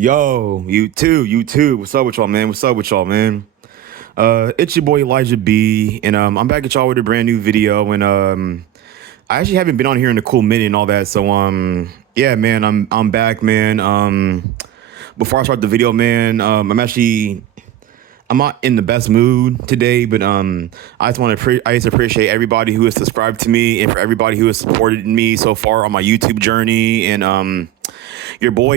Yo, you too. What's up with y'all, man? What's up with y'all, man? It's your boy Elijah B, and I'm back at y'all with a brand new video. And I actually haven't been on here in a cool minute and all that. So yeah, man, I'm back, man. Before I start the video, man, I'm not in the best mood today, but I just appreciate everybody who has subscribed to me and for everybody who has supported me so far on my YouTube journey. And your boy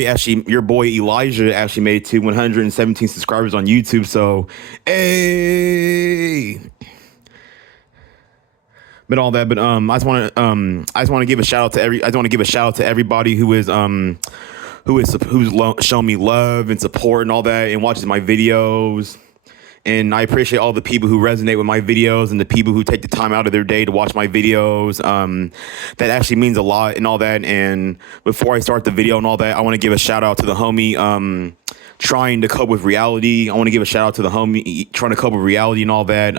Elijah actually made it to 117 subscribers on YouTube. So, hey, but all that. But I just want to give a shout out to everybody who's shown me love and support and all that and watches my videos. And I appreciate all the people who resonate with my videos and the people who take the time out of their day to watch my videos. That actually means a lot and all that. And before I start the video and all that, I want to give a shout out to the homie trying to cope with reality. I want to give a shout out to the homie trying to cope with reality and all that.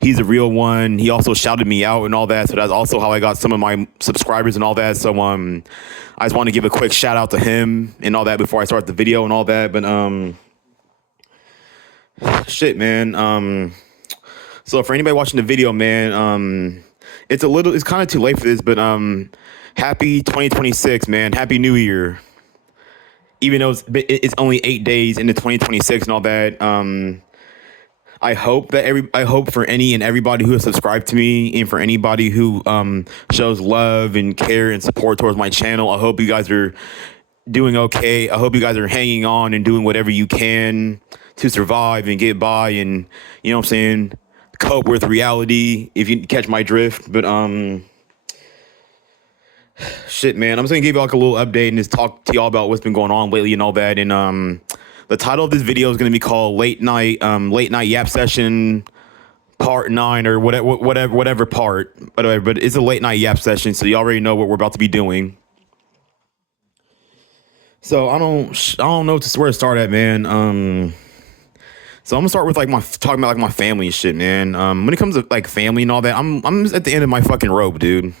He's a real one. He also shouted me out and all that. So that's also how I got some of my subscribers and all that. So I just want to give a quick shout out to him and all that before I start the video and all that. But shit, man. So for anybody watching the video, man, it's kind of too late for this, but happy 2026, man. Happy New Year. Even though it's only 8 days into 2026 and all that. I hope for any and everybody who has subscribed to me and for anybody who shows love and care and support towards my channel, I hope you guys are doing okay. I hope you guys are hanging on and doing whatever you can to survive and get by and, you know what I'm saying, cope with reality, if you catch my drift. But shit, man, I'm just gonna give you like a little update and just talk to y'all about what's been going on lately and all that. And the title of this video is gonna be called late night yap session part 9 or whatever part, but it's a late night yap session, so you already know what we're about to be doing. So I don't know where to start at, man. So I'm gonna start with talking about like my family and shit, man. When it comes to like family and all that, I'm just at the end of my fucking rope, dude.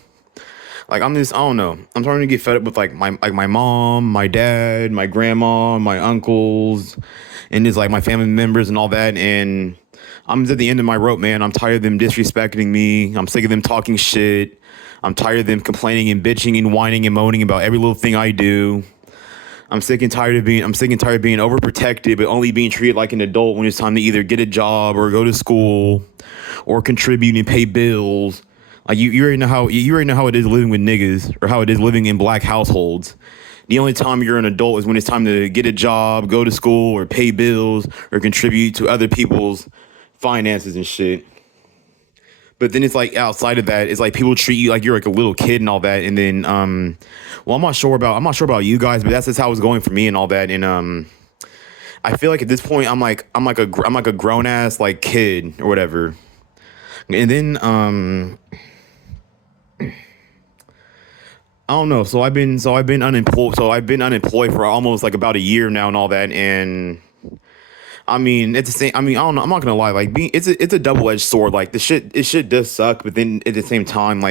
Like I don't know. I'm starting to get fed up with like my mom, my dad, my grandma, my uncles, and just like my family members and all that. And I'm just at the end of my rope, man. I'm tired of them disrespecting me. I'm sick of them talking shit. I'm tired of them complaining and bitching and whining and moaning about every little thing I do. I'm sick and tired of being overprotected, but only being treated like an adult when it's time to either get a job or go to school or contribute and pay bills. Like you already know how it is living with niggas or how it is living in black households. The only time you're an adult is when it's time to get a job, go to school, or pay bills or contribute to other people's finances and shit. But then it's like outside of that, it's like people treat you like you're like a little kid and all that. And then, well, I'm not sure about you guys, but that's just how it's going for me and all that. And I feel like at this point, I'm like a grown ass like kid or whatever. And then, I don't know. So I've been unemployed. So I've been unemployed for almost like about a year now and all that. And I mean, it's the same. I mean, I don't know. I'm not gonna lie. Like, it's a double-edged sword. Like, this shit does suck. But then at the same time,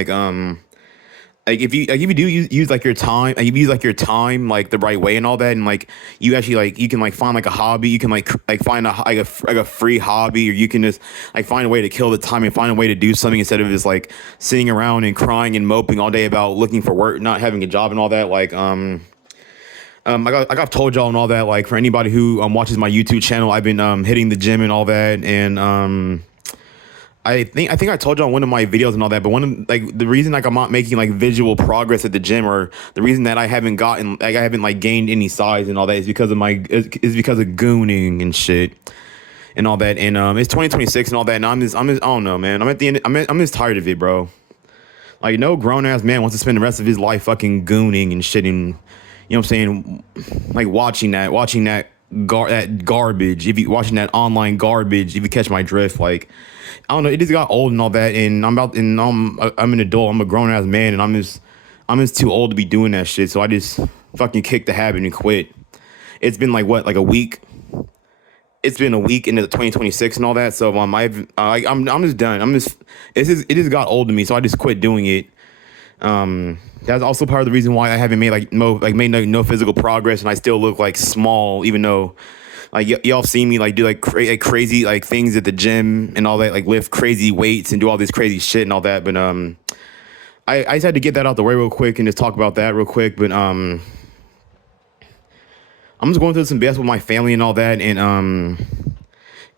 if you do use like your time, like, if you use like your time like the right way and all that, and like you actually like you can like find like a hobby. You can like find a free hobby, or you can just like find a way to kill the time and find a way to do something instead of just like sitting around and crying and moping all day about looking for work, not having a job and all that. Like I've told y'all and all that, like for anybody who watches my YouTube channel, I've been hitting the gym and all that. And I think I told y'all in one of my videos and all that, but the reason like I'm not making like visual progress at the gym, or the reason that I haven't like gained any size and all that, is because of gooning and shit and all that. And it's 2026 and all that, and I'm just I don't know, man. I'm at the end. I'm just tired of it, bro. Like, no grown ass man wants to spend the rest of his life fucking gooning and shit, and you know what I'm saying, like watching that garbage. If you watching that online garbage, if you catch my drift, like I don't know, it just got old and all that. And I'm an adult. I'm a grown ass man, and I'm just too old to be doing that shit. So I just fucking kicked the habit and quit. It's been like what, like a week. It's been a week into 2026 and all that. So I'm just done. It just got old to me. So I just quit doing it. That's also part of the reason why I haven't made no physical progress, and I still look like small, even though like y'all see me like do like crazy like things at the gym and all that, like lift crazy weights and do all this crazy shit and all that. But I just had to get that out the way real quick and just talk about that real quick. But I'm just going through some BS with my family and all that, and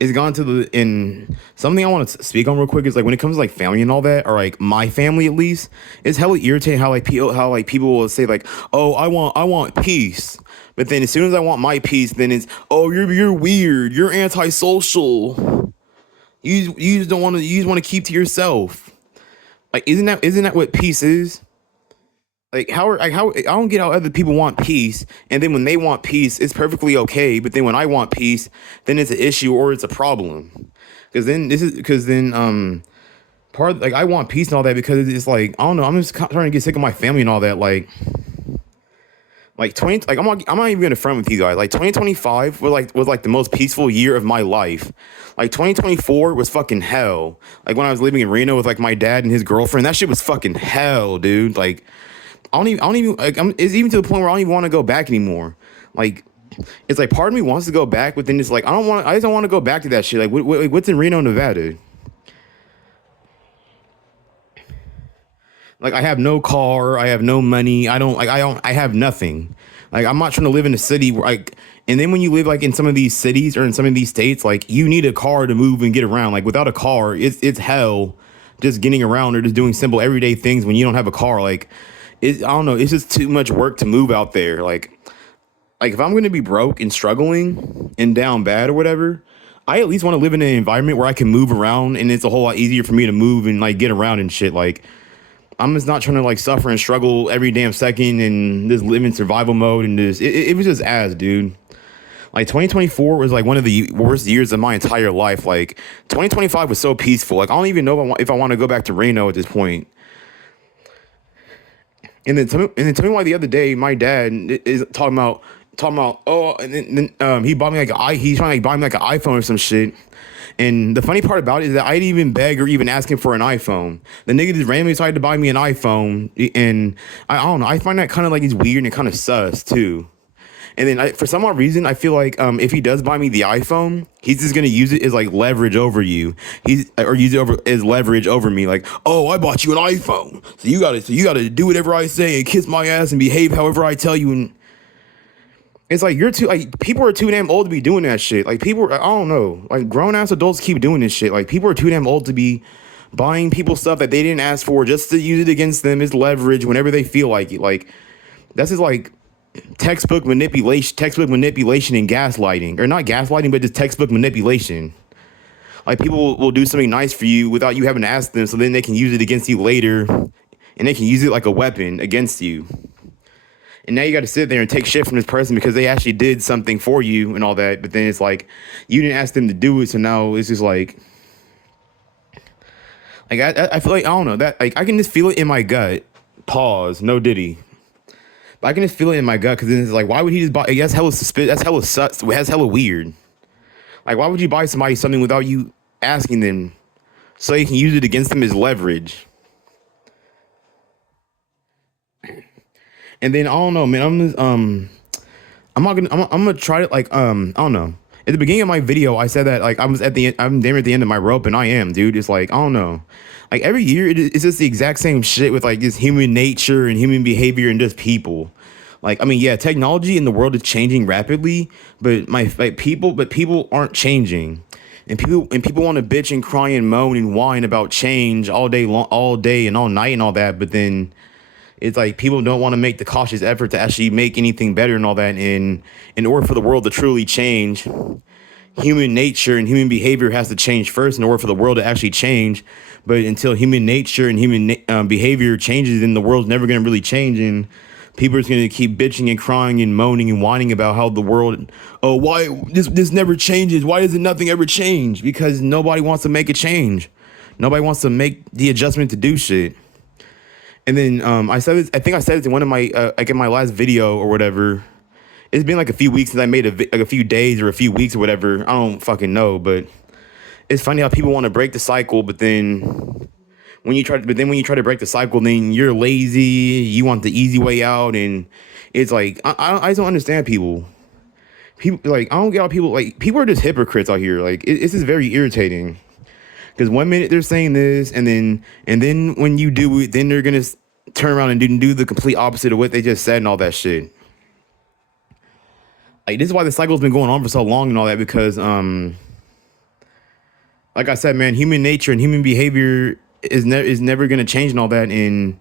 it's gone to the in something I want to speak on real quick is like when it comes to like family and all that, or like my family at least, it's hella irritating how like people will say like, oh, I want peace, but then as soon as I want my peace, then it's, oh, you're weird, you're antisocial, you just don't want to, you just want to keep to yourself. Like, isn't that what peace is? Like how I don't get how other people want peace, and then when they want peace, it's perfectly okay. But then when I want peace, then it's an issue or it's a problem. Because then part like I want peace and all that because it's like I don't know. I'm just trying to get sick of my family and all that. Like 20 like I'm not even gonna front with you guys. Like 2025 was like the most peaceful year of my life. Like 2024 was fucking hell. Like when I was living in Reno with like my dad and his girlfriend, that shit was fucking hell, dude. Like I don't even like. It's even to the point where I don't even want to go back anymore. Like, it's like part of me wants to go back, but then it's like I don't want. I just don't want to go back to that shit. Like, what's in Reno, Nevada? Like, I have no car. I have no money. I don't like. I don't. I have nothing. Like, I'm not trying to live in a city where like. And then when you live like in some of these cities or in some of these states, like you need a car to move and get around. Like without a car, it's hell. Just getting around or just doing simple everyday things when you don't have a car. Like, I don't know. It's just too much work to move out there. Like if I'm gonna be broke and struggling and down bad or whatever, I at least want to live in an environment where I can move around and it's a whole lot easier for me to move and like get around and shit. Like I'm just not trying to like suffer and struggle every damn second and just live in survival mode and just it was just ass, dude. Like 2024 was like one of the worst years of my entire life. Like 2025 was so peaceful. Like I don't even know if I want to go back to Reno at this point. And then tell me why the other day my dad is talking about oh, and then he bought me like he's trying to like buy me like an iPhone or some shit. And the funny part about it is that I didn't even beg or even ask him for an iPhone. The nigga just randomly decided to buy me an iPhone, and I don't know. I find that kind of like he's weird and kind of sus too. And then for some odd reason, I feel like if he does buy me the iPhone, he's just gonna use it as like leverage over you. Or use it as leverage over me. Like, oh, I bought you an iPhone, so you gotta do whatever I say and kiss my ass and behave however I tell you. And it's like you're too like people are too damn old to be doing that shit. Like I don't know. Like grown ass adults keep doing this shit. Like people are too damn old to be buying people stuff that they didn't ask for just to use it against them as leverage whenever they feel like it. Like that's just like textbook manipulation and gaslighting, or not gaslighting, but just textbook manipulation. Like people will do something nice for you without you having to ask them, so then they can use it against you later, and they can use it like a weapon against you. And now you got to sit there and take shit from this person because they actually did something for you and all that. But then it's like you didn't ask them to do it, so now it's just like I feel like I don't know that like I can just feel it in my gut. Pause. No Diddy. I can just feel it in my gut because then it's like, why would he just buy? That's hella suspicious. That's hella sus. That's hella weird. Like, why would you buy somebody something without you asking them, so you can use it against them as leverage? And then I don't know, man. I'm not gonna. I'm gonna try to like. I don't know. At the beginning of my video, I said that like I'm damn at the end of my rope, and I am, dude. It's like I don't know. Like every year, it's just the exact same shit with like just human nature and human behavior and just people. Like I mean, yeah, technology in the world is changing rapidly, but people aren't changing, and people want to bitch and cry and moan and whine about change all day long, all day and all night and all that. But then it's like people don't want to make the cautious effort to actually make anything better and all that. And in order for the world to truly change, human nature and human behavior has to change first in order for the world to actually change. But until human nature and human behavior changes, then the world's never going to really change. And people are just going to keep bitching and crying and moaning and whining about how the world, oh, why this never changes? Why doesn't nothing ever change? Because nobody wants to make a change. Nobody wants to make the adjustment to do shit. And then I think I said it in one of my like in my last video or whatever. It's been like a few weeks since I made like a few days or a few weeks or whatever. I don't fucking know, but it's funny how people want to break the cycle, but then but then when you try to break the cycle, then you're lazy. You want the easy way out, and it's like I just don't understand people. People like I don't get how people like people are just hypocrites out here. Like it's just very irritating. Because 1 minute they're saying this, and then when you do it, then they're gonna turn around and do the complete opposite of what they just said and all that shit. Like this is why the cycle's been going on for so long and all that. Because like I said, man, human nature and human behavior is never gonna change and all that. And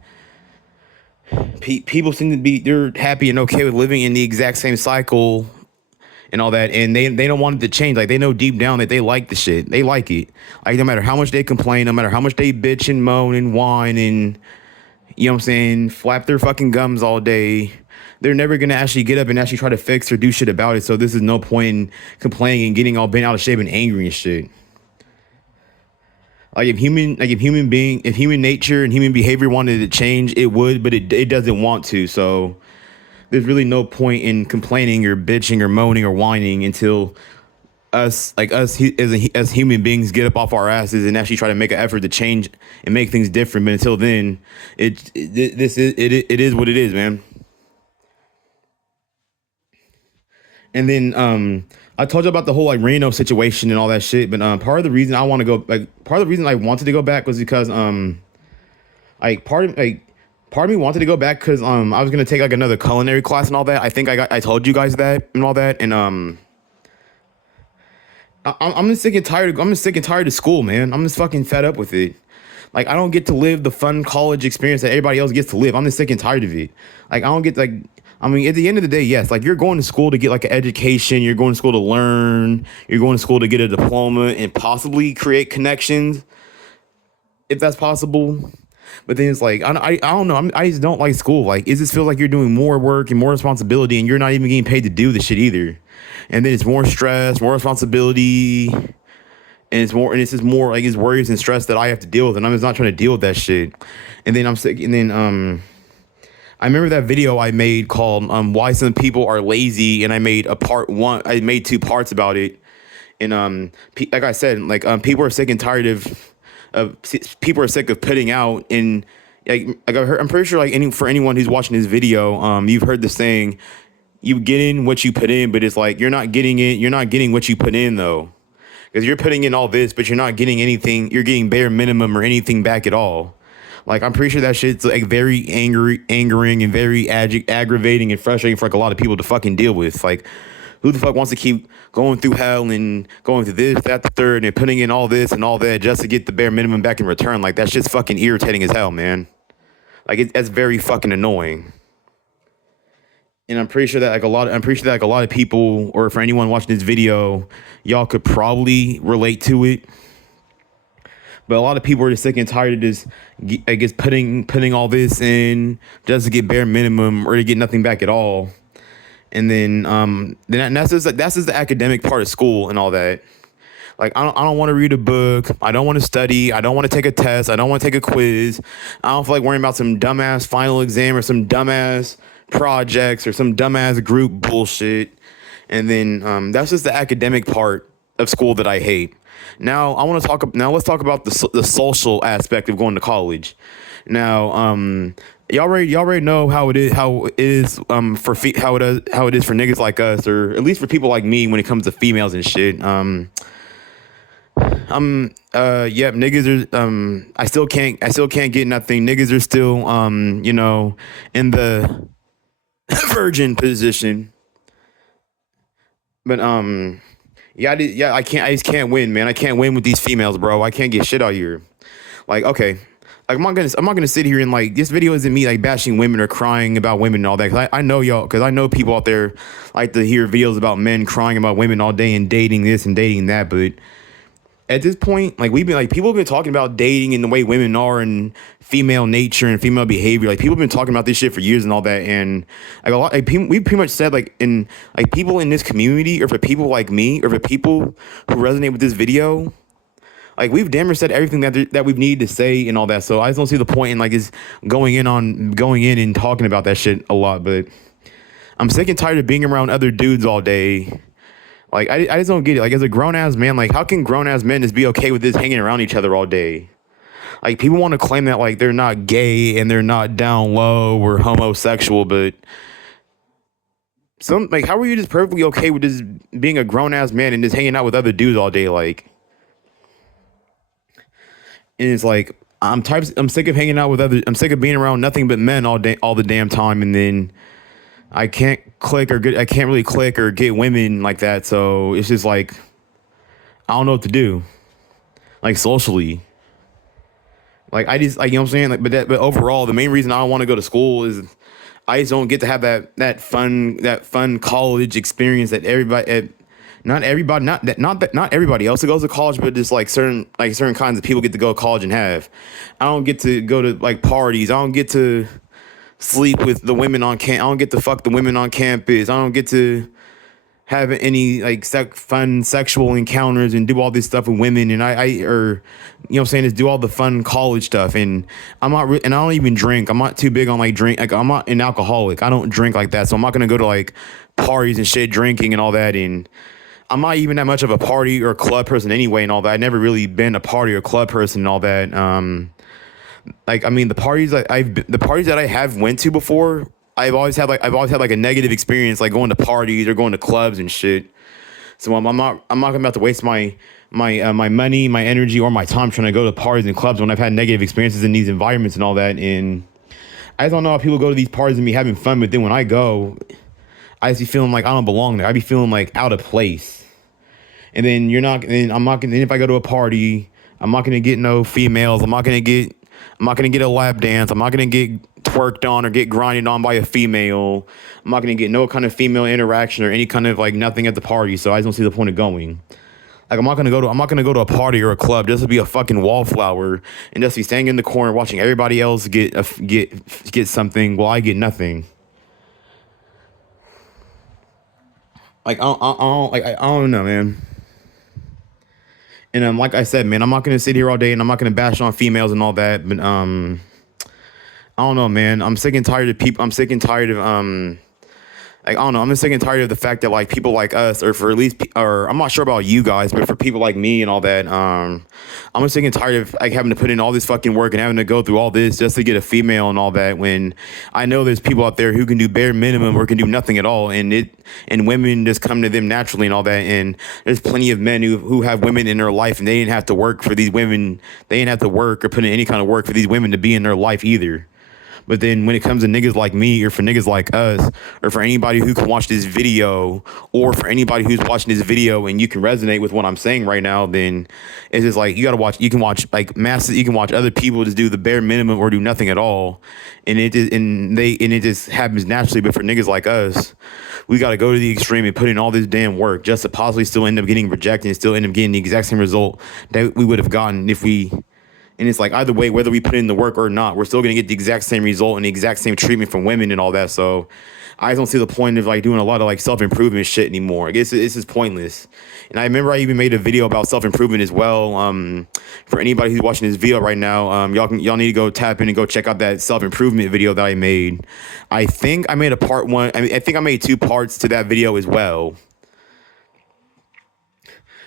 people seem to be they're happy and okay with living in the exact same cycle and all that, and they don't want it to change. Like they know deep down that they like the shit. They like it. Like no matter how much they complain, no matter how much they bitch and moan and whine and you know what I'm saying, flap their fucking gums all day, they're never gonna actually get up and actually try to fix or do shit about it. So this is no point in complaining and getting all bent out of shape and angry and shit. If human nature and human behavior wanted to change, it would, but it doesn't want to. So there's really no point in complaining or bitching or moaning or whining until us as human beings get up off our asses and actually try to make an effort to change and make things different. But until then, it is what it is, man. And then I told you about the whole like Reno situation and all that shit. But part of the reason I wanted to go back was because part of me wanted to go back because I was gonna take like another culinary class and all that. I think I told you guys that and all that. And I'm just sick and tired. I'm just sick and tired of school, man. I'm just fucking fed up with it. Like I don't get to live the fun college experience that everybody else gets to live. I'm just sick and tired of it. Like I don't get like. I mean, at the end of the day, yes, like you're going to school to get like an education. You're going to school to learn. You're going to school to get a diploma and possibly create connections, if that's possible. But then it's like I don't know. I just don't like school. Like it just feels like you're doing more work and more responsibility, and you're not even getting paid to do the shit either. And then it's more stress, more responsibility, and it's just more like it's worries and stress that I have to deal with, and I'm just not trying to deal with that shit. And then I'm sick. And then I remember that video I made called "Why Some People Are Lazy," and I made a part one. I made two parts about it, and like I said, like people are sick and tired of people are sick of putting out. And I'm pretty sure like for anyone who's watching this video, you've heard the saying, "You get in what you put in," but it's like you're not getting it. You're not getting what you put in though, because you're putting in all this, but you're not getting anything. You're getting bare minimum or anything back at all. Like, I'm pretty sure that shit's like very angering and very aggravating and frustrating for like a lot of people to fucking deal with. Like, who the fuck wants to keep going through hell and going through this, that, the third, and putting in all this and all that just to get the bare minimum back in return? Like, that's just fucking irritating as hell, man. Like, that's very fucking annoying. And I'm pretty sure that like a lot of people, or for anyone watching this video, y'all could probably relate to it. But a lot of people are just sick and tired of just, I guess, putting all this in just to get bare minimum or to get nothing back at all. And then that's just the academic part of school and all that. Like I don't want to read a book. I don't want to study. I don't want to take a test. I don't want to take a quiz. I don't feel like worrying about some dumbass final exam or some dumbass projects or some dumbass group bullshit. And then that's just the academic part of school that I hate. Now let's talk about the social aspect of going to college. Now, y'all already know how it is how it is for niggas like us, or at least for people like me when it comes to females and shit. Niggas are I still can't get nothing. Niggas are still in the virgin position. But I just can't win, man. I can't win with these females, bro. I can't get shit out here. Like, okay, like I'm not gonna sit here and like this video isn't me like bashing women or crying about women and all that. Cause I know y'all, cause I know people out there like to hear videos about men crying about women all day and dating this and dating that. But at this point, like people have been talking about dating and the way women are and female nature and female behavior. Like people have been talking about this shit for years and all that. And like we pretty much said like in like people in this community, or for people like me, or for people who resonate with this video, like we've damn near said everything that we've needed to say and all that. So I just don't see the point in like is going in and talking about that shit a lot. But I'm sick and tired of being around other dudes all day. Like, I just don't get it. Like, as a grown-ass man, like, how can grown-ass men just be okay with this hanging around each other all day? Like people want to claim that like they're not gay and they're not down low or homosexual, but some like how are you just perfectly okay with just being a grown ass man and just hanging out with other dudes all day? Like, and it's like I'm sick of hanging out with other. I'm sick of being around nothing but men all day, all the damn time, and then I can't really click or get women like that. So it's just like I don't know what to do, like socially. Like I just like you know what I'm saying. Like, but overall, the main reason I don't want to go to school is I just don't get to have that fun college experience that not everybody else that goes to college, but just like certain kinds of people get to go to college and have. I don't get to go to like parties. I don't get to sleep with the women on camp. I don't get to fuck the women on campus. I don't get to have any like fun sexual encounters and do all this stuff with women and I or you know what I'm saying, just do all the fun college stuff. And and I don't even drink. I'm not too big on like drink. Like I'm not an alcoholic. I don't drink like that. So I'm not gonna go to like parties and shit, drinking and all that. And I'm not even that much of a party or club person anyway and all that. I never really been a party or club person and all that. Like I mean the parties that I have went to before, I've always had like a negative experience like going to parties or going to clubs and shit. So I'm not about to waste my money, my energy, or my time trying to go to parties and clubs when I've had negative experiences in these environments and all that. And I just don't know how people go to these parties and be having fun, but then when I go, I just be feeling like I don't belong there. I be feeling like out of place. And then I'm not gonna, then if I go to a party, I'm not gonna get no females. I'm not gonna get a lap dance. I'm not gonna get twerked on or get grinded on by a female. I'm not gonna get no kind of female interaction or any kind of like nothing at the party. So I just don't see the point of going. Like I'm not gonna go to a party or a club just to be a fucking wallflower and just be standing in the corner watching everybody else get something while I get nothing. I don't know, man. And like I said, man, I'm not gonna sit here all day and I'm not gonna bash on females and all that. But I don't know, man. I'm sick and tired of people. I'm sick and tired of like I don't know. I'm just sick and tired of the fact that like people like us, or for at least, or I'm not sure about you guys, but for people like me and all that, I'm just sick and tired of like having to put in all this fucking work and having to go through all this just to get a female and all that. When I know there's people out there who can do bare minimum or can do nothing at all, and women just come to them naturally and all that. And there's plenty of men who have women in their life and they didn't have to work for these women. They didn't have to work or put in any kind of work for these women to be in their life either. But then when it comes to niggas like me or for niggas like us or for anybody who can watch this video or for anybody who's watching this video and you can resonate with what I'm saying right now, then it's just like you can watch like masses, you can watch other people just do the bare minimum or do nothing at all. And it just happens naturally. But for niggas like us, we got to go to the extreme and put in all this damn work just to possibly still end up getting rejected and still end up getting the exact same result that we would have gotten if we. And it's like either way, whether we put in the work or not, we're still gonna get the exact same result and the exact same treatment from women and all that. So I just don't see the point of like doing a lot of like self-improvement shit anymore. I guess it's just pointless. And I remember I even made a video about self-improvement as well. For anybody who's watching this video right now, y'all need to go tap in and go check out that self-improvement video that I made. I think I made a part one. I think I made two parts to that video as well.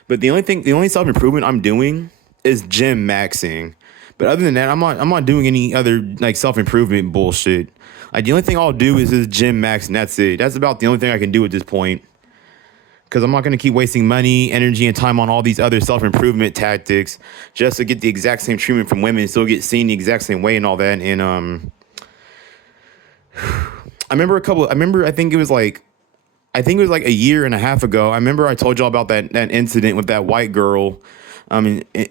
But the only self-improvement I'm doing is gym maxing. But other than that, I'm not doing any other like self-improvement bullshit. Like the only thing I'll do is this gym max and that's it. That's about the only thing I can do at this point. Cause I'm not gonna keep wasting money, energy, and time on all these other self-improvement tactics just to get the exact same treatment from women and still get seen the exact same way and all that. And I think it was like a year and a half ago. I remember I told y'all about that incident with that white girl. I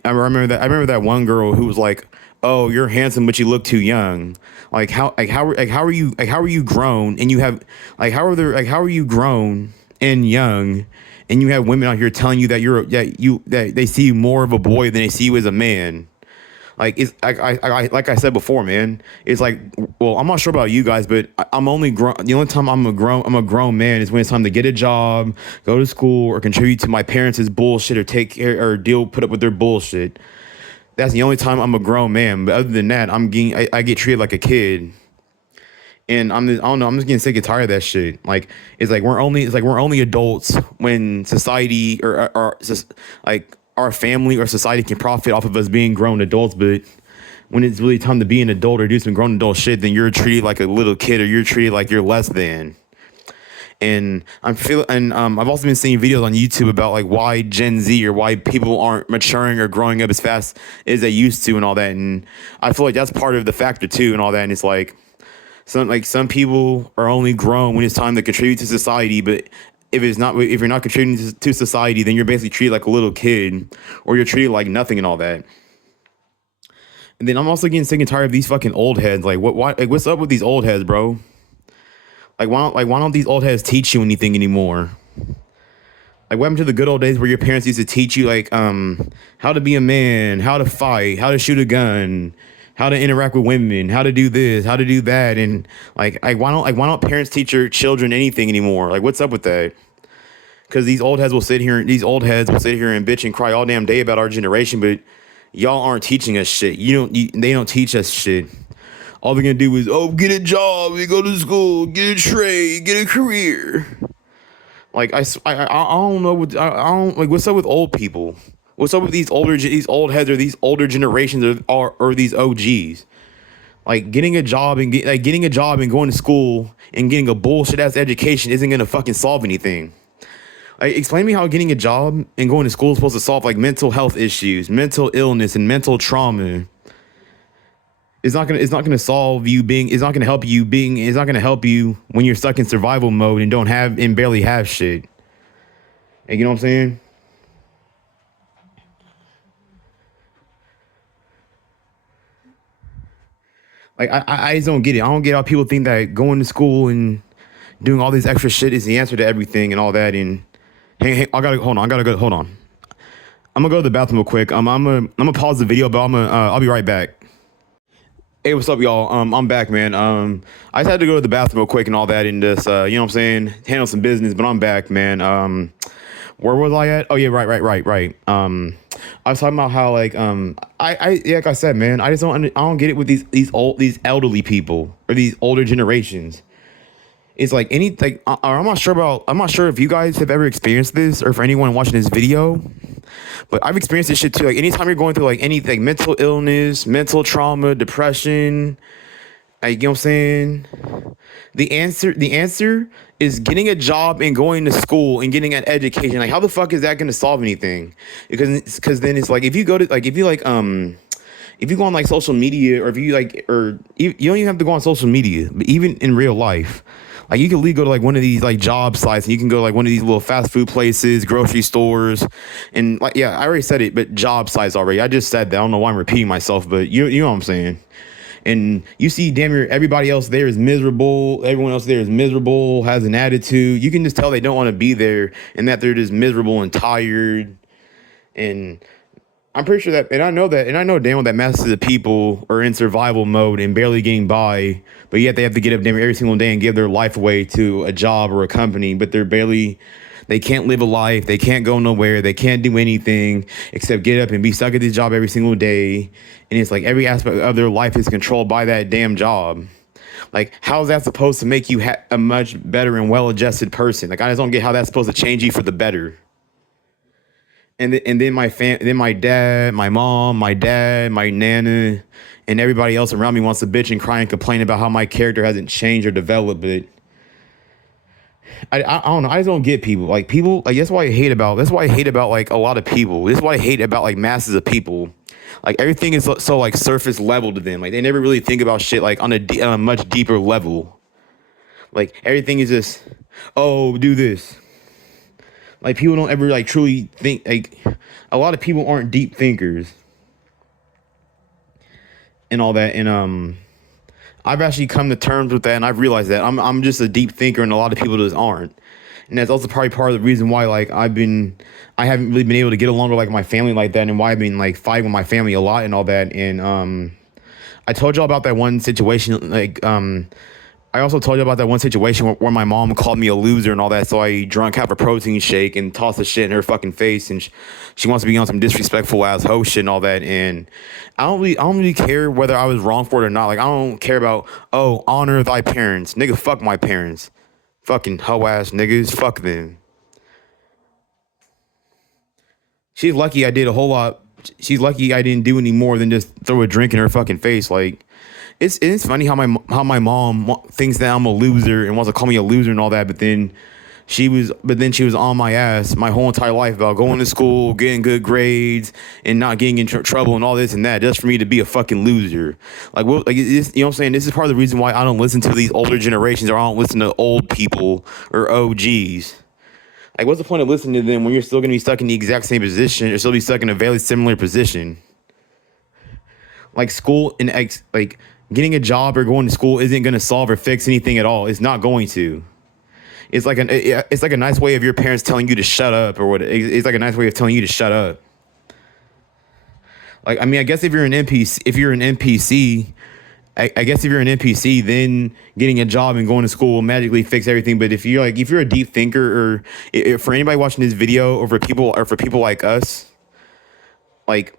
remember that one girl who was like, "Oh, you're handsome, but you look too young." How are you grown and you have how are you grown and young and you have women out here telling you that they see you more of a boy than they see you as a man. Like it's like I said before, man. It's like, well, I'm not sure about you guys, but I'm only grown. The only time I'm a grown man is when it's time to get a job, go to school, or contribute to my parents' bullshit, or take care or put up with their bullshit. That's the only time I'm a grown man. But other than that, I get treated like a kid. And I don't know. I'm just getting sick and tired of that shit. Like it's like we're only adults when society or like our family or society can profit off of us being grown adults, but when it's really time to be an adult or do some grown adult shit, then you're treated like a little kid or you're treated like you're less than. And I've also been seeing videos on YouTube about like why Gen Z or why people aren't maturing or growing up as fast as they used to and all that. And I feel like that's part of the factor too and all that. And it's like some people are only grown when it's time to contribute to society, but if you're not contributing to society, then you're basically treated like a little kid or you're treated like nothing and all that. And then I'm also getting sick and tired of these fucking old heads. What's up with these old heads, bro? Why don't these old heads teach you anything anymore? Like, what happened to the good old days where your parents used to teach you how to be a man, how to fight, how to shoot a gun, how to interact with women, how to do this, how to do that, and why don't parents teach your children anything anymore? Like, what's up with that? Because these old heads will sit here and bitch and cry all damn day about our generation, but y'all aren't teaching us shit. They don't teach us shit. All they're gonna do is, get a job, you go to school, get a trade, get a career. Like I don't know what's up with old people? What's up with these old heads or these older generations or these OGs? Like getting a job and going to school and getting a bullshit ass education isn't gonna fucking solve anything. Like, explain to me how getting a job and going to school is supposed to solve like mental health issues, mental illness, and mental trauma. It's not gonna solve you being. It's not gonna help you being. It's not gonna help you when you're stuck in survival mode and barely have shit. And you know what I'm saying? Like I just don't get it. I don't get how people think that going to school and doing all this extra shit is the answer to everything and all that. And hey, I gotta hold on. Hold on. I'm gonna go to the bathroom real quick. I'm gonna pause the video, but I'll be right back. Hey, what's up, y'all? I'm back, man. I just had to go to the bathroom real quick and all that and just, you know what I'm saying, handle some business, but I'm back, man. Where was I at? Oh, yeah, right. I was talking about how, like I said, man, I don't get it with these elderly people or these older generations. It's like I'm not sure if you guys have ever experienced this or for anyone watching this video, but I've experienced this shit too. Like anytime you're going through like anything, mental illness, mental trauma, depression, like, you know what I'm saying? The answer is getting a job and going to school and getting an education. Like, how the fuck is that going to solve anything? Because then it's like, if you go on like social media or you don't even have to go on social media, but even in real life, like you can legally go to like one of these like job sites and you can go to like one of these little fast food places, grocery stores, and like, yeah, I already said it, but job sites already. I just said that. I don't know why I'm repeating myself, but you know what I'm saying. And you see damn near everybody else there is miserable. Everyone else there is miserable, has an attitude. You can just tell they don't want to be there and that they're just miserable and tired. And I'm pretty sure that, and I know damn well that masses of people are in survival mode and barely getting by, but yet they have to get up damn every single day and give their life away to a job or a company, but they can't live a life, they can't go nowhere, they can't do anything except get up and be stuck at this job every single day, and it's like every aspect of their life is controlled by that damn job. Like, how is that supposed to make you a much better and well-adjusted person? Like, I just don't get how that's supposed to change you for the better. And then my dad, my mom, my dad, my nana, and everybody else around me wants to bitch and cry and complain about how my character hasn't changed or developed. But I don't know. I just don't get people. Like people, like that's why I hate about like a lot of people. This is what I hate about like masses of people. Like everything is so like surface level to them. Like they never really think about shit like on a much deeper level. Like everything is just, oh, do this. Like people don't ever like truly think. Like a lot of people aren't deep thinkers and all that. And I've actually come to terms with that, and I've realized that I'm just a deep thinker, and a lot of people just aren't. And that's also probably part of the reason why like I haven't really been able to get along with like my family like that, and why I've been like fighting with my family a lot and all that. And I told y'all about that one situation. I also told you about that one situation where my mom called me a loser and all that, so I drank half a protein shake and tossed the shit in her fucking face, and she wants to be on some disrespectful ass hoe shit and all that. And I don't really care whether I was wrong for it or not. Like, I don't care about, oh, honor thy parents. Nigga, fuck my parents. Fucking hoe ass niggas, fuck them. She's lucky I did a whole lot she's lucky I didn't do any more than just throw a drink in her fucking face. Like, it's funny how my mom thinks that I'm a loser and wants to call me a loser and all that, but then she was on my ass my whole entire life about going to school, getting good grades, and not getting in trouble and all this and that, just for me to be a fucking loser. Like, what? Like, you know what I'm saying? This is part of the reason why I don't listen to these older generations, or I don't listen to old people or OGs. Like, what's the point of listening to them when you're still gonna be stuck in the exact same position, or still be stuck in a very similar position? Like, school and like getting a job or going to school isn't gonna solve or fix anything at all. It's not going to. It's like a nice way of your parents telling you to shut up, or what? It's like a nice way of telling you to shut up. Like, I mean, I guess if you're an NPC, I guess if you're an NPC, then getting a job and going to school will magically fix everything. But if you're a deep thinker, or if, for anybody watching this video, or for people like us, like,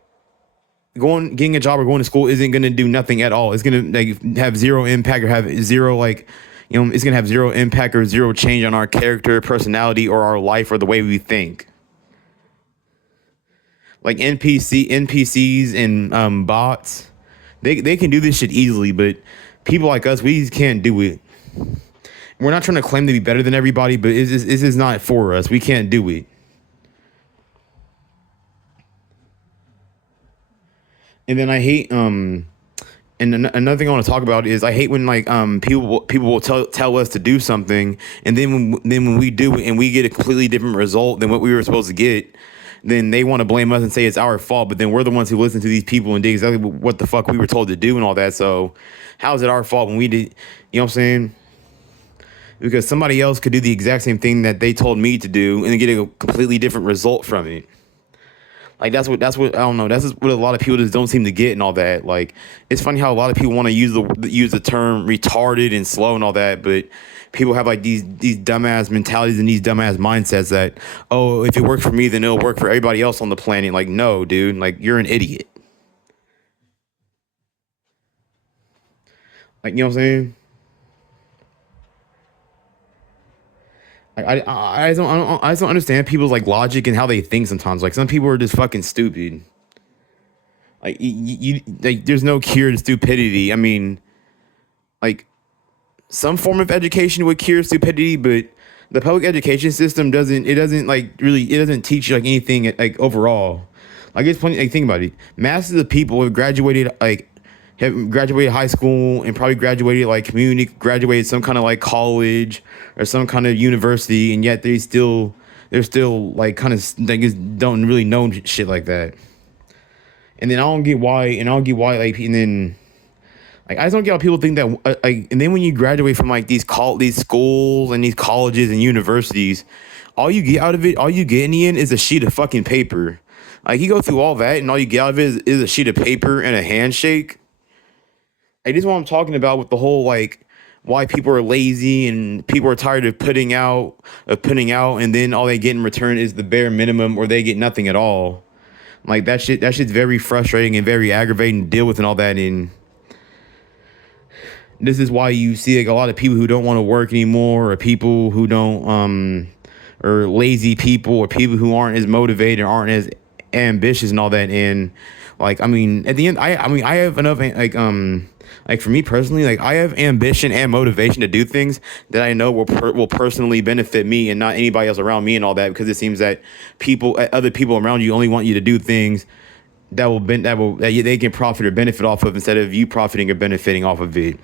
getting a job or going to school isn't gonna do nothing at all. It's gonna, like, have zero impact, or have zero, like, it's gonna have zero impact or zero change on our character, personality, or our life, or the way we think. Like, NPCs and bots, they can do this shit easily, but people like us, we can't do it. We're not trying to claim to be better than everybody, but this is not for us. We can't do it. And then I hate and another thing I want to talk about is I hate when, like, people will tell us to do something, and then when we do it and we get a completely different result than what we were supposed to get, then they want to blame us and say it's our fault. But then we're the ones who listen to these people and did exactly what the fuck we were told to do and all that. So how is it our fault when we did? You know what I'm saying? Because somebody else could do the exact same thing that they told me to do and get a completely different result from it. Like, that's what I don't know. That's just what a lot of people just don't seem to get and all that. Like, it's funny how a lot of people want to use the term retarded and slow and all that, but people have, like, these dumbass mentalities and these dumbass mindsets that, oh, if it works for me, then it'll work for everybody else on the planet. Like, no, dude. Like, you're an idiot. Like, you know what I'm saying? Like, I just don't understand people's, like, logic and how they think sometimes. Like, some people are just fucking stupid. Like, like, there's no cure to stupidity. I mean, like, some form of education would cure stupidity, but the public education system doesn't like, really, it doesn't teach you, like, anything, like, overall. Like, it's funny, like, think about it. Masses of people have graduated high school and probably graduated some kind of, like, college or some kind of university, and yet they're still like, kind of, like, don't really know shit like that. And then I don't get why, like, and then, like, I just don't get how people think that, like, and then when you graduate from, like, these schools and these colleges and universities, all you get in the end is a sheet of fucking paper. Like, you go through all that and all you get out of it is a sheet of paper and a handshake. Like, this is what I'm talking about with the whole, like, why people are lazy and people are tired of putting out, and then all they get in return is the bare minimum, or they get nothing at all. Like, that shit's very frustrating and very aggravating to deal with and all that. And this is why you see, like, a lot of people who don't want to work anymore, or people who don't, or lazy people, or people who aren't as motivated, aren't as ambitious and all that. And, like, I mean, at the end, I have enough, like, for me personally, like, I have ambition and motivation to do things that I know will personally benefit me and not anybody else around me and all that, because it seems that other people around you only want you to do things that they can profit or benefit off of, instead of you profiting or benefiting off of it.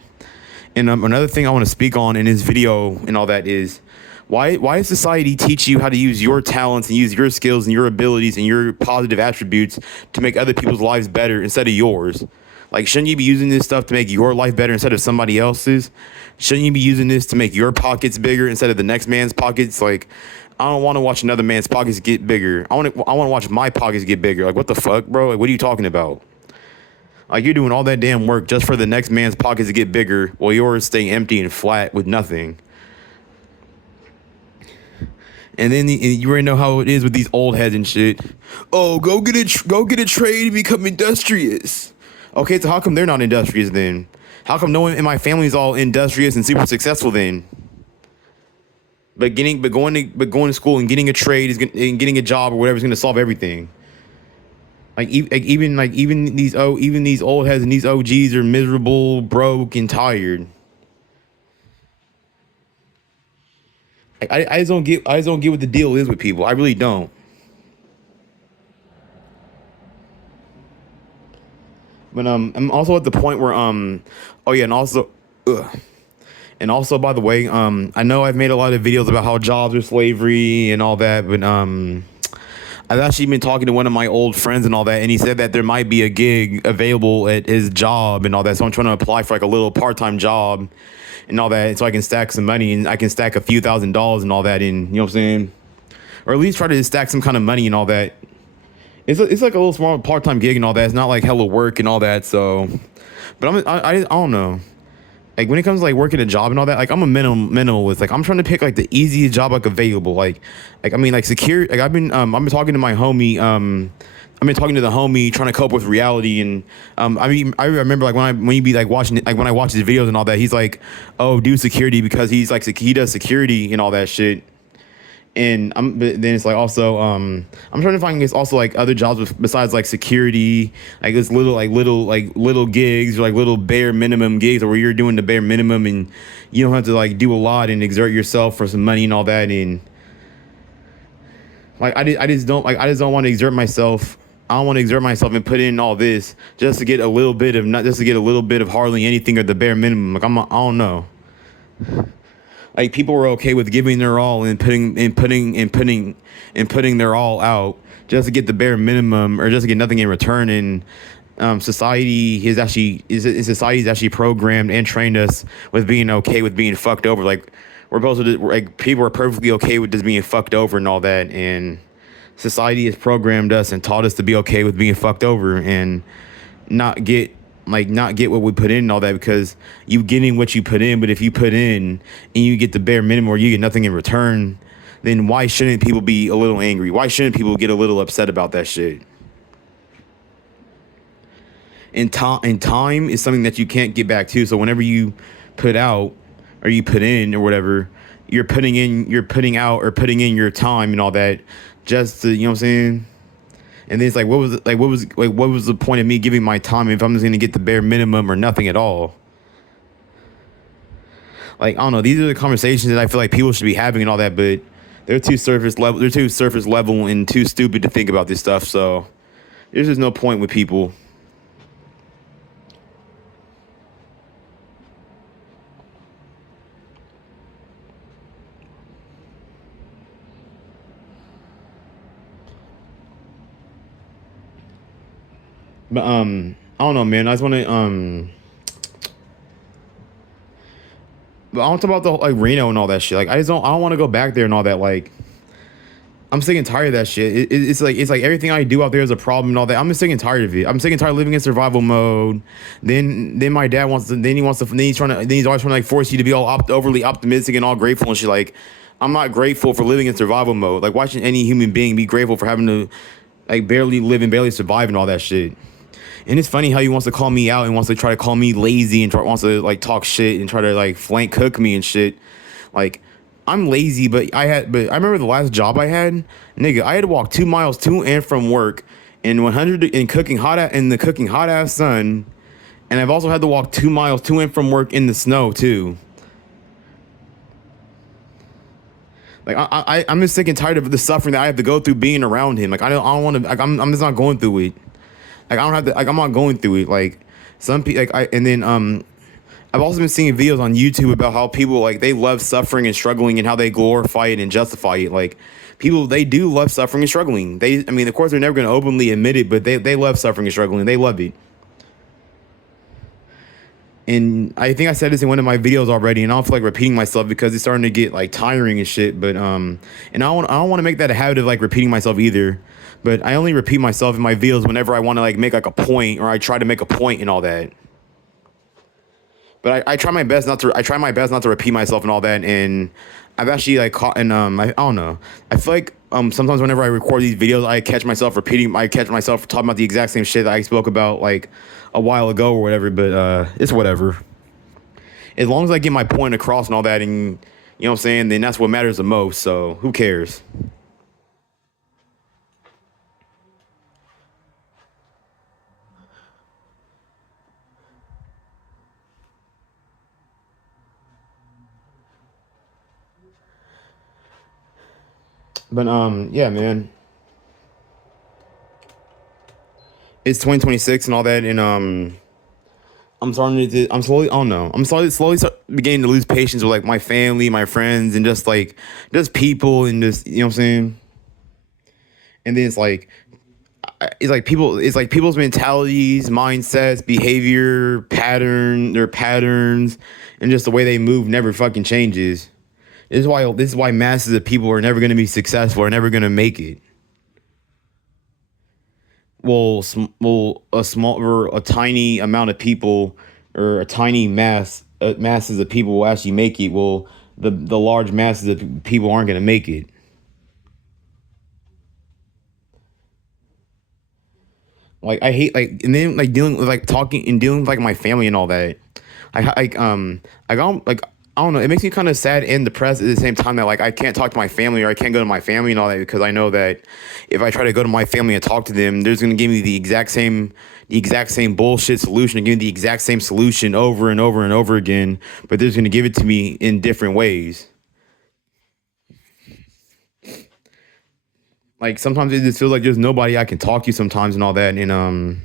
And another thing I want to speak on in this video and all that is, why does society teach you how to use your talents and use your skills and your abilities and your positive attributes to make other people's lives better instead of yours? Like, shouldn't you be using this stuff to make your life better instead of somebody else's? Shouldn't you be using this to make your pockets bigger instead of the next man's pockets? Like, I don't want to watch another man's pockets get bigger. I want to watch my pockets get bigger. Like, what the fuck, bro? Like, what are you talking about? Like, you're doing all that damn work just for the next man's pockets to get bigger, while yours stay empty and flat with nothing. And then you already know how it is with these old heads and shit. Oh, go get a trade and become industrious. Okay, so how come they're not industrious then? How come no one in my family is all industrious and super successful then? But going to school and getting a trade and getting a job or whatever is going to solve everything. Even these old heads and these OGs are miserable, broke, and tired. I just don't get what the deal is with people. I really don't. But I'm also at the point where oh yeah, and also ugh. And also, by the way, I know I've made a lot of videos about how jobs are slavery and all that, but I've actually been talking to one of my old friends and all that, and he said that there might be a gig available at his job and all that. So I'm trying to apply for like a little part-time job and all that, so I can stack some money and I can stack a few $1,000s and all that in, you know what I'm saying? Or at least try to stack some kind of money and all that. It's like a little small part-time gig and all that. It's not like hella work and all that. So, but I don't know. Like when it comes to like working a job and all that, like I'm a minimalist. Like I'm trying to pick like the easiest job like available. Like I mean like secure. Like I've been talking to my homie. I've been talking to the homie trying to cope with reality. And I mean I remember like when you be like watching it, like when I watch his videos and all that, he's like, oh, do security because he's like he does security and all that shit. And but then it's like also I'm trying to find it's also like other jobs besides like security, like this little gigs or like little bare minimum gigs where you're doing the bare minimum and you don't have to like do a lot and exert yourself for some money and all that. And like I just don't want to exert myself. I don't want to exert myself and put in all this just to get a little bit of not just to get a little bit of hardly anything or the bare minimum. Like I don't know. Like people were okay with giving their all and putting their all out just to get the bare minimum or just to get nothing in return. And society is actually programmed and trained us with being okay with being fucked over. Like we're supposed to like people are perfectly okay with just being fucked over and all that. And society has programmed us and taught us to be okay with being fucked over and not get what we put in and all that, because you getting what you put in. But if you put in and you get the bare minimum or you get nothing in return, then why shouldn't people be a little angry? Why shouldn't people get a little upset about that shit? And time is something that you can't get back to. So whenever you put out or you put in or whatever, you're putting out or putting in your time and all that just to, you know what I'm saying? And then it's like, what was the point of me giving my time if I'm just gonna get the bare minimum or nothing at all? Like I don't know. These are the conversations that I feel like people should be having and all that, but they're too surface level. They're too surface level and too stupid to think about this stuff. So there's just no point with people. But I don't know, man. I just want to but I don't talk about the like Reno and all that shit. Like I don't want to go back there and all that. Like I'm sick and tired of that shit. It's like everything I do out there is a problem and all that. I'm just sick and tired of it. I'm sick and tired of living in survival mode. Then my dad wants to. Then he's always trying to like force you to be all overly optimistic and all grateful and shit. Like I'm not grateful for living in survival mode. Like watching any human being be grateful for having to like barely live and barely survive and all that shit. And it's funny how he wants to call me out and wants to try to call me lazy and wants to like talk shit and try to like flank cook me and shit. Like I'm lazy, but I remember the last job I had, nigga, I had to walk 2 miles to and from work in 100 in the cooking hot ass sun, and I've also had to walk 2 miles to and from work in the snow too. Like I'm just sick and tired of the suffering that I have to go through being around him. Like I don't want to. Like I'm just not going through it. Like I don't have to. Like I'm not going through it. Like some people. Like and then I've also been seeing videos on YouTube about how people like they love suffering and struggling and how they glorify it and justify it. Like people, they do love suffering and struggling. I mean, of course, they're never going to openly admit it, but they love suffering and struggling. They love it. And I think I said this in one of my videos already, and I don't feel like repeating myself because it's starting to get like tiring and shit. But and I don't want to make that a habit of like repeating myself either. But I only repeat myself in my videos whenever I want to like make like a point or I try to make a point and all that. But I try my best not to. I try my best not to repeat myself and all that. And I've actually like caught and I don't know. I feel like sometimes whenever I record these videos, I catch myself repeating. I catch myself talking about the exact same shit that I spoke about like a while ago or whatever. But it's whatever. As long as I get my point across and all that, and you know what I'm saying, then that's what matters the most. So who cares? But yeah, man, it's 2026 and all that, and I'm slowly, I don't know, slowly beginning to lose patience with like my family, my friends, and just like just people, and just you know what I'm saying. And then it's like people's mentalities, mindsets, behavior, their patterns, and just the way they move never fucking changes. This is why masses of people are never going to be successful, are never going to make it. A small or a tiny amount of people, or a tiny masses of people will actually make it. Well, the large masses of people aren't going to make it. Like I hate like, and then like dealing with like talking and dealing with like my family and all that. I got like, I don't know. It makes me kind of sad and depressed at the same time that like I can't talk to my family, or I can't go to my family and all that, because I know that if I try to go to my family and talk to them, there's gonna give me the exact same bullshit solution, and give me the exact same solution over and over and over again. But they're just gonna give it to me in different ways. Like sometimes it just feels like there's nobody I can talk to sometimes and all that. And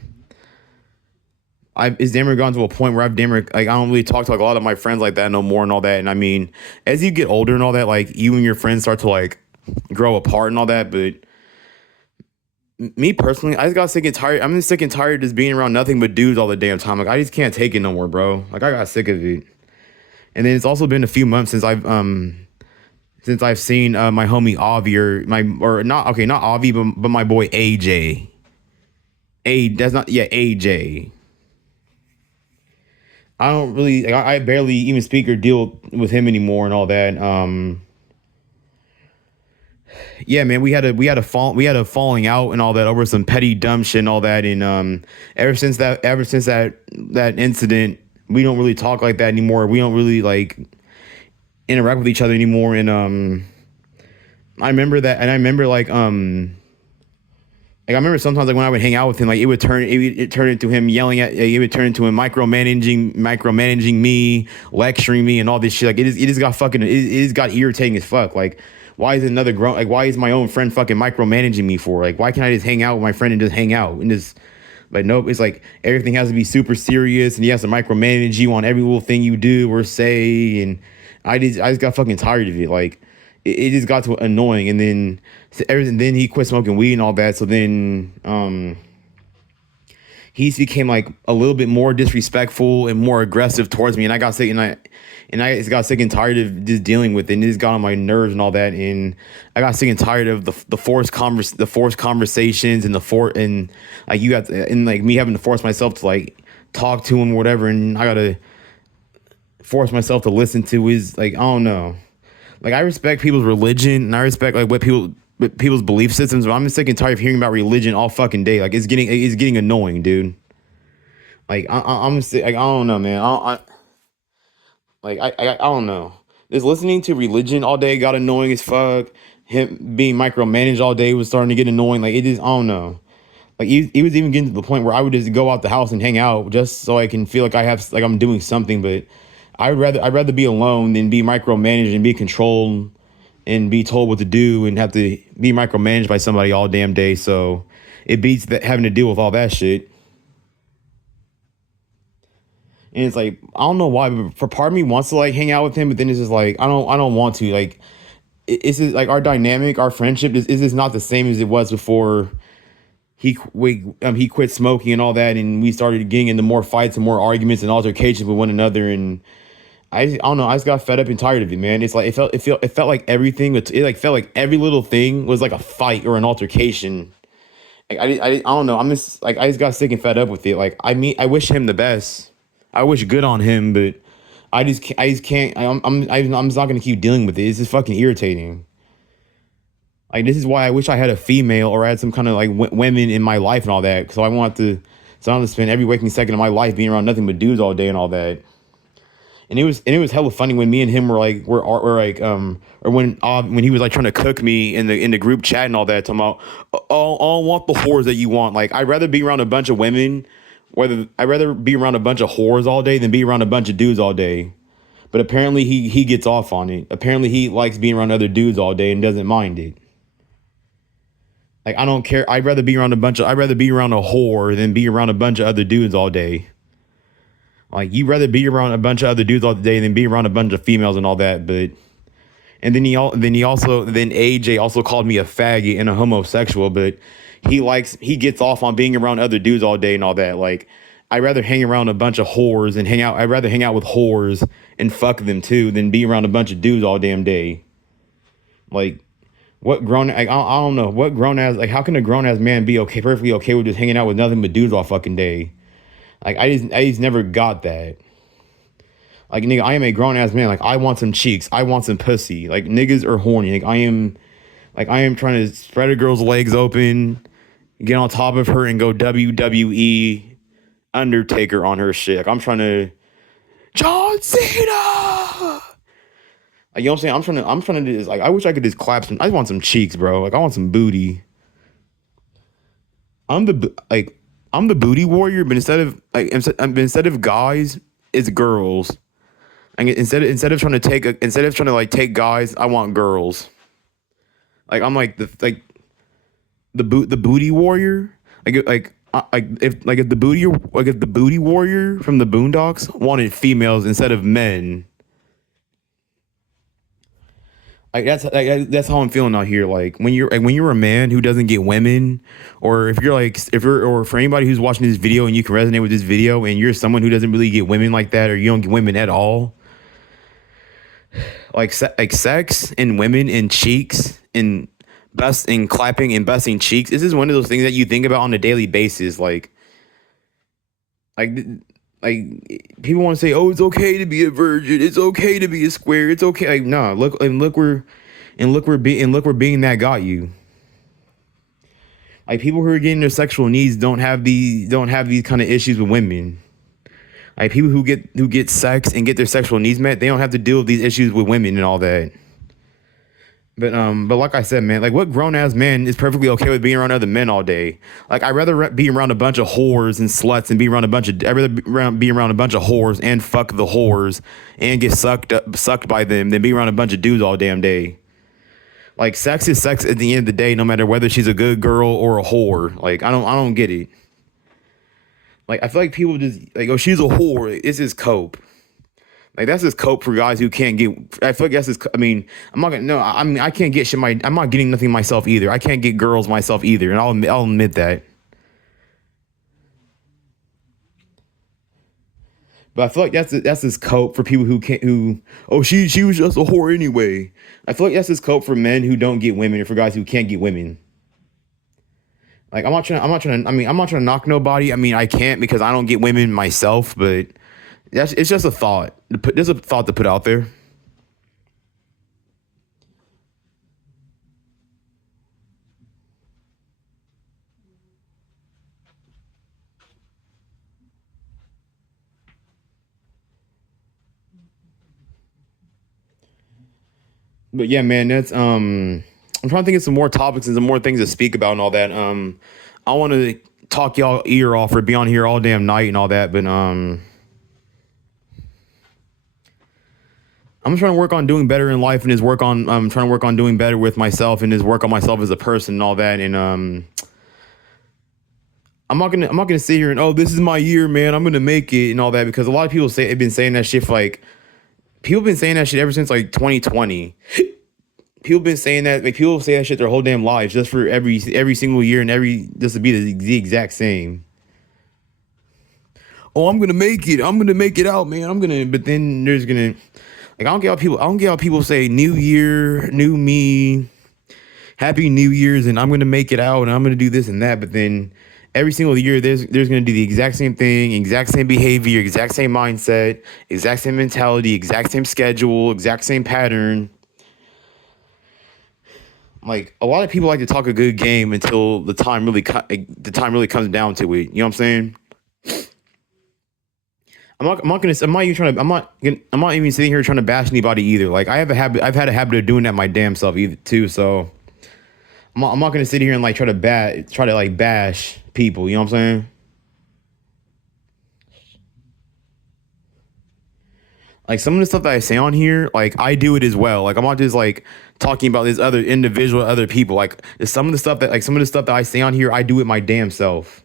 it's damn near gone to a point where I've damn near, like I don't really talk to like a lot of my friends like that no more and all that. And I mean, as you get older and all that, like you and your friends start to like grow apart and all that. But me personally, I just got sick and tired. I'm just sick and tired of just being around nothing but dudes all the damn time. Like I just can't take it no more, bro. Like I got sick of it. And then it's also been a few months since I've seen my homie Avi, or not, okay, not Avi, but my boy AJ. That's not, yeah, AJ. I don't really like, I barely even speak or deal with him anymore and all that. Yeah, man, we had a falling out and all that over some petty dumb shit and all that. And ever since that incident, we don't really talk like that anymore. We don't really like interact with each other anymore. And I remember that, and I remember like I remember sometimes like when I would hang out with him, like it turned into him yelling at, it would turn into him micromanaging me, lecturing me, and all this shit. Like it just got fucking, it just got irritating as fuck. Like why is another grown, like why is my own friend fucking micromanaging me for? Like why can't I just hang out with my friend and just hang out and just, but nope, it's like everything has to be super serious, and he has to micromanage you on every little thing you do or say. And I just got fucking tired of it. Like it just got to annoying. And then then he quit smoking weed and all that. So then he became like a little bit more disrespectful and more aggressive towards me. And I got sick, and I just got sick and tired of just dealing with it, and it just got on my nerves and all that. And I got sick and tired of the forced conversations, and and like you have to, and like me having to force myself to like talk to him or whatever. And I gotta force myself to listen to his, like, I don't know. Like I respect people's religion, and I respect like people's belief systems, but I'm just sick and tired of hearing about religion all fucking day. Like it's getting annoying, dude. Like I'm sick, like I don't know, man. I don't know. Just listening to religion all day got annoying as fuck. Him being micromanaged all day was starting to get annoying. Like it just, I don't know. Like he was even getting to the point where I would just go out the house and hang out just so I can feel like I have, like I'm doing something. But I'd rather be alone than be micromanaged and be controlled and be told what to do and have to be micromanaged by somebody all damn day. So it beats that, having to deal with all that shit. And it's like I don't know why, but for part of me wants to like hang out with him, but then it's just like I don't want to. Like it's just like our dynamic, our friendship is just not the same as it was before he quit smoking and all that, and we started getting into more fights and more arguments and altercations with one another. And I don't know, I just got fed up and tired of it, man. It's like it felt like everything, it like felt like every little thing was like a fight or an altercation. Like I don't know. I'm just like I just got sick and fed up with it. Like I wish him the best. I wish good on him, but I just can't. I'm just not gonna keep dealing with it. It's just fucking irritating. Like this is why I wish I had a female, or I had some kind of like women in my life and all that. So I want to, so I don't have to spend every waking second of my life being around nothing but dudes all day and all that. And it was hella funny when me and him were like or when he was like trying to cook me in the group chat and all that, talking about I don't want the whores that you want. Like I'd rather be around a bunch of women, I'd rather be around a bunch of whores all day than be around a bunch of dudes all day. But apparently he gets off on it. Apparently he likes being around other dudes all day and doesn't mind it. Like I don't care. I'd rather be around a whore than be around a bunch of other dudes all day. Like you'd rather be around a bunch of other dudes all day than be around a bunch of females and all that. But and then AJ also called me a faggot and a homosexual. But he gets off on being around other dudes all day and all that. Like I'd rather hang around a bunch of whores and hang out. I'd rather hang out with whores and fuck them too than be around a bunch of dudes all damn day. Like what grown? Like, I don't know what grown ass. Like how can a grown ass man be perfectly okay with just hanging out with nothing but dudes all fucking day? Like I just never got that. Like nigga, I am a grown ass man. Like I want some cheeks. I want some pussy. Like niggas are horny. Like I am trying to spread a girl's legs open, get on top of her and go WWE Undertaker on her shit. Like I'm trying to John Cena. Like, you know what I'm saying? I'm trying to do this. Like I wish I could just clap some. I want some cheeks, bro. Like I want some booty. I'm the booty warrior, but instead of guys, it's girls. And instead of trying to like take guys, I want girls. Like I'm like the booty warrior. If the booty warrior from the Boondocks wanted females instead of men. That's how I'm feeling out here. Like when you're a man who doesn't get women, or or for anybody who's watching this video and you can resonate with this video, and you're someone who doesn't really get women like that, or you don't get women at all. Like sex and women and cheeks and clapping and busting cheeks. This is one of those things that you think about on a daily basis. Like people want to say, "Oh, it's okay to be a virgin. It's okay to be a square. It's okay." Like, nah, look where being that got you. Like people who are getting their sexual needs don't have these kind of issues with women. Like people who get sex and get their sexual needs met, they don't have to deal with these issues with women and all that. But like I said, man, like what grown ass man is perfectly okay with being around other men all day? Like I'd rather be around a bunch of whores and sluts and I'd rather be around a bunch of whores and fuck the whores and get sucked by them than be around a bunch of dudes all damn day. Like sex is sex at the end of the day, no matter whether she's a good girl or a whore. Like I don't get it. Like I feel like people just like, oh, she's a whore. It's just cope. Like that's just cope for guys who can't get. I feel like that's just. I mean, I'm not gonna. No, I mean, I can't get shit. I'm not getting nothing myself either. I can't get girls myself either, and I'll admit that. But I feel like that's this cope for people who can't. Who oh she was just a whore anyway. I feel like that's this cope for men who don't get women, or for guys who can't get women. Like I'm not trying to knock nobody. I mean, I can't because I don't get women myself, but. It's just a thought. There's a thought to put out there. But yeah, man, that's I'm trying to think of some more topics and some more things to speak about and all that. I want to talk y'all ear off or be on here all damn night and all that, but I'm trying to work on doing better in life and I'm trying to work on doing better with myself and his work on myself as a person and all that. And I'm not gonna sit here and, oh, this is my year, man, I'm gonna make it and all that, because a lot of people have been saying that shit for like people have been saying that shit ever since like 2020. People been saying that, like people say that shit their whole damn lives, just for every single year and just to be the exact same. Oh, I'm gonna make it. I'm gonna make it out, man. But then there's gonna, like, I don't get how people say New Year, new me, Happy New Year's, and I'm gonna make it out, and I'm gonna do this and that. But then every single year, there's gonna do the exact same thing, exact same behavior, exact same mindset, exact same mentality, exact same schedule, exact same pattern. Like a lot of people like to talk a good game until the time really comes down to it. You know what I'm saying? I'm not even sitting here trying to bash anybody either. Like I've had a habit of doing that my damn self either too. So I'm not gonna sit here and like try to like bash people. You know what I'm saying? Like some of the stuff that I say on here, like I do it as well. Like I'm not just like talking about this other individual, other people. Like some of the stuff that I say on here, I do it my damn self.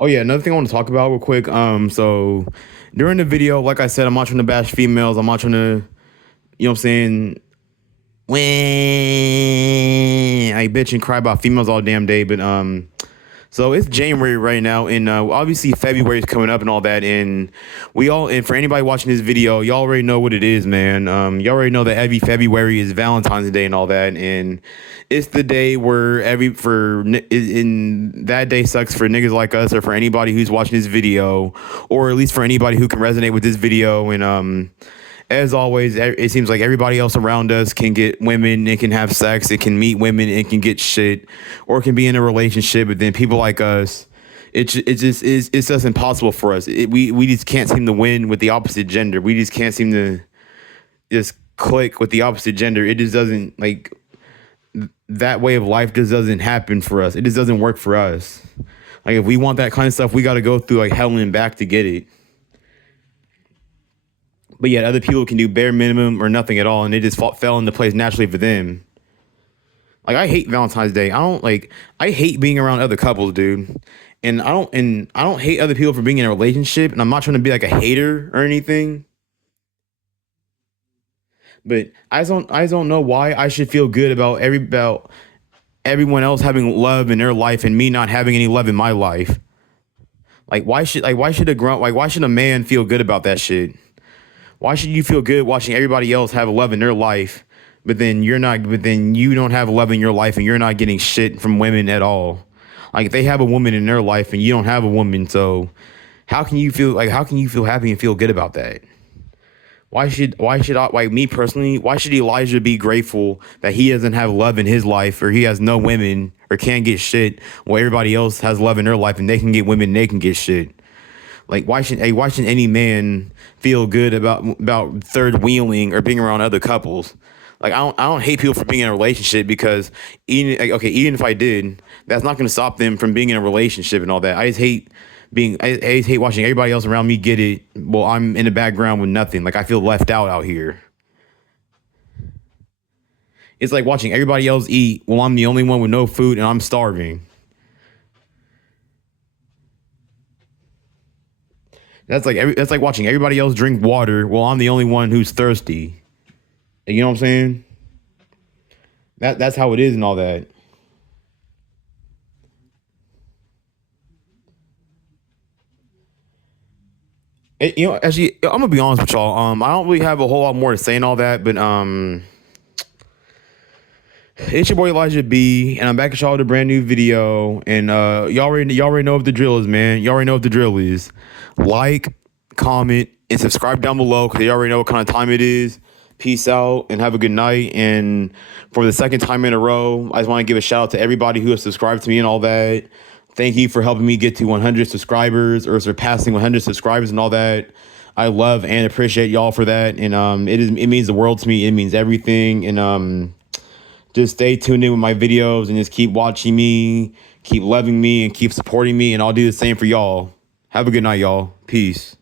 Oh yeah, another thing I want to talk about real quick. So during the video, like I said, I'm not trying to bash females. I'm not trying to, you know what I'm saying, when I bitch and cry about females all damn day. But so it's January right now, and obviously February is coming up and all that. And for anybody watching this video, y'all already know what it is, man. Y'all already know that every February is Valentine's Day and all that, and it's the day where in that day sucks for niggas like us, or for anybody who's watching this video, or at least for anybody who can resonate with this video. And as always, it seems like everybody else around us can get women, it can have sex, it can meet women, it can get shit, or it can be in a relationship. But then people like us, it's just impossible for us. We just can't seem to win with the opposite gender. We just can't seem to just click with the opposite gender. It just doesn't, like, that way of life just doesn't happen for us. It just doesn't work for us. Like if we want that kind of stuff, we got to go through like hell and back to get it. But yet other people can do bare minimum or nothing at all, and it just fell into place naturally for them. Like I hate Valentine's Day. I hate being around other couples, dude. And I don't hate other people for being in a relationship, and I'm not trying to be like a hater or anything. But I just don't know why I should feel good about everyone else having love in their life and me not having any love in my life. Why should a man feel good about that shit? Why should you feel good watching everybody else have love in their life, but then you don't have love in your life and you're not getting shit from women at all? Like they have a woman in their life and you don't have a woman, so how can you feel happy and feel good about that? Me personally, why should Elijah be grateful that he doesn't have love in his life, or he has no women, or can't get shit, while everybody else has love in their life and they can get women and they can get shit? Like why should any man feel good about third wheeling or being around other couples? Like I don't hate people for being in a relationship, because even if I did, that's not going to stop them from being in a relationship and all that. I just hate watching everybody else around me get it. Well, I'm in the background with nothing. Like I feel left out here. It's like watching everybody else eat while I'm the only one with no food and I'm starving. That's like watching everybody else drink water while I'm the only one who's thirsty. You know what I'm saying? That's how it is and all that. Actually, I'm gonna be honest with y'all. I don't really have a whole lot more to say and all that, but it's your boy Elijah B, and I'm back at y'all with a brand new video. And y'all already know what the drill is, man. Y'all already know what the drill is. Like, comment, and subscribe down below, because you already know what kind of time it is. Peace out and have a good night. And for the second time in a row, I just want to give a shout out to everybody who has subscribed to me and all that. Thank you for helping me get to 100 subscribers, or surpassing 100 subscribers and all that. I love and appreciate y'all for that. And it means the world to me. It means everything. And just stay tuned in with my videos and just keep watching me, keep loving me, and keep supporting me. And I'll do the same for y'all. Have a good night, y'all. Peace.